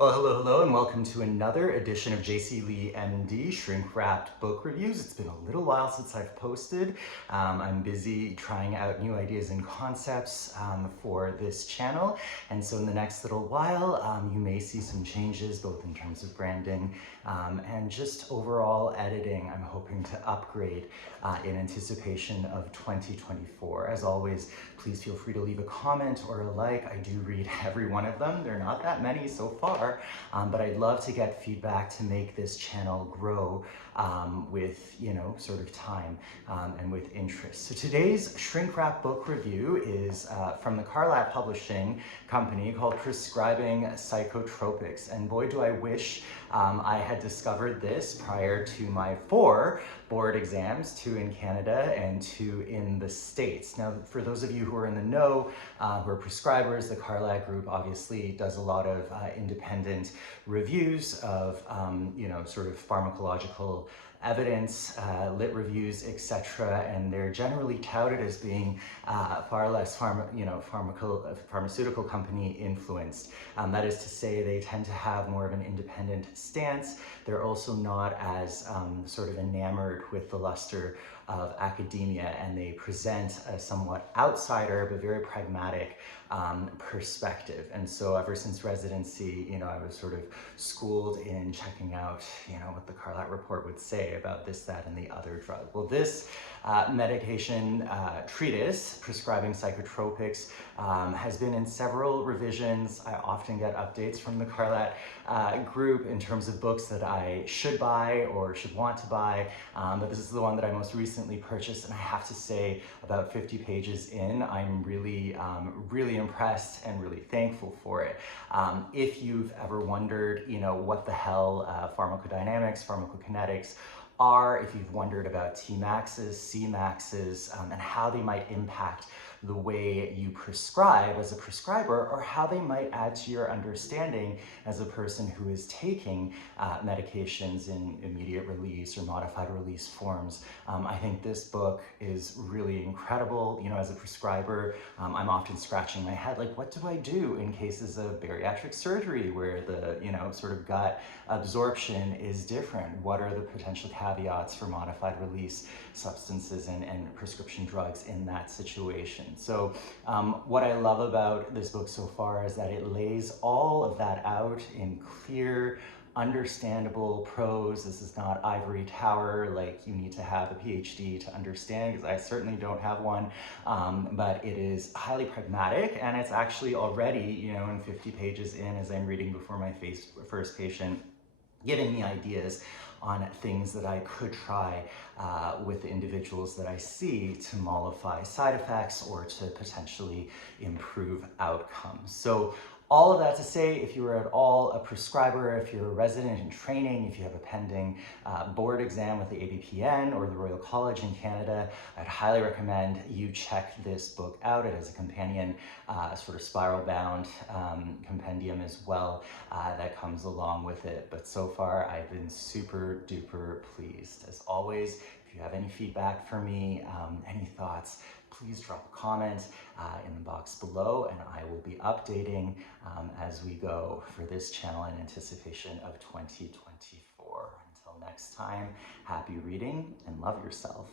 Well, hello, and welcome to another edition of JC Lee MD Shrink Wrapped Book Reviews. It's been a little while since I've posted. I'm busy trying out new ideas and concepts for this channel, and so in the next little while, you may see some changes both in terms of branding and just overall editing. I'm hoping to upgrade in anticipation of 2024. As always, please feel free to leave a comment or a like. I do read every one of them. They're not that many so far. But I'd love to get feedback to make this channel grow with, sort of time and with interest. So today's shrink wrap book review is from the Carlat publishing company called Prescribing Psychotropics. And boy, do I wish I had discovered this prior to my 4 board exams, 2 in Canada and 2 in the States. Now, for those of you who are in the know, who are prescribers, the Carlat group obviously does a lot of independent reviews of, sort of pharmacological evidence, lit reviews, etc., and they're generally touted as being far less pharmaceutical company influenced. That is to say, they tend to have more of an independent stance. They're also not as sort of enamored with the luster of academia, and they present a somewhat outsider but very pragmatic perspective. And so ever since residency, I was sort of schooled in checking out, what the Carlat report would say about this, that, and the other drug. Well, this medication treatise, Prescribing Psychotropics, has been in several revisions. I often get updates from the Carlat group in terms of books that I should buy or should want to buy, but this is the one that I most recently purchased, and I have to say, about 50 pages in, I'm really, really impressed and really thankful for it. If you've ever wondered, what the hell pharmacodynamics, pharmacokinetics are, if you've wondered about Tmaxes, Cmaxes, and how they might impact the way you prescribe as a prescriber, or how they might add to your understanding as a person who is taking medications in immediate release or modified release forms. I think this book is really incredible. As a prescriber, I'm often scratching my head, like, what do I do in cases of bariatric surgery where the, sort of gut absorption is different? What are the potential caveats for modified release substances and prescription drugs in that situation? So what I love about this book so far is that it lays all of that out in clear, understandable prose. This is not ivory tower, like you need to have a PhD to understand, because I certainly don't have one, but it is highly pragmatic, and it's actually already, in 50 pages in, as I'm reading before my first patient, giving me ideas on things that I could try with individuals that I see to mollify side effects or to potentially improve outcomes. So all of that to say, if you are at all a prescriber, if you're a resident in training, if you have a pending board exam with the ABPN or the Royal College in Canada, I'd highly recommend you check this book out. It has a companion sort of spiral-bound compendium as well that comes along with it. But so far, I've been super duper pleased. As always, if you have any feedback for me, any thoughts, please drop a comment in the box below, and I will be updating as we go for this channel in anticipation of 2024. Until next time, happy reading and love yourself.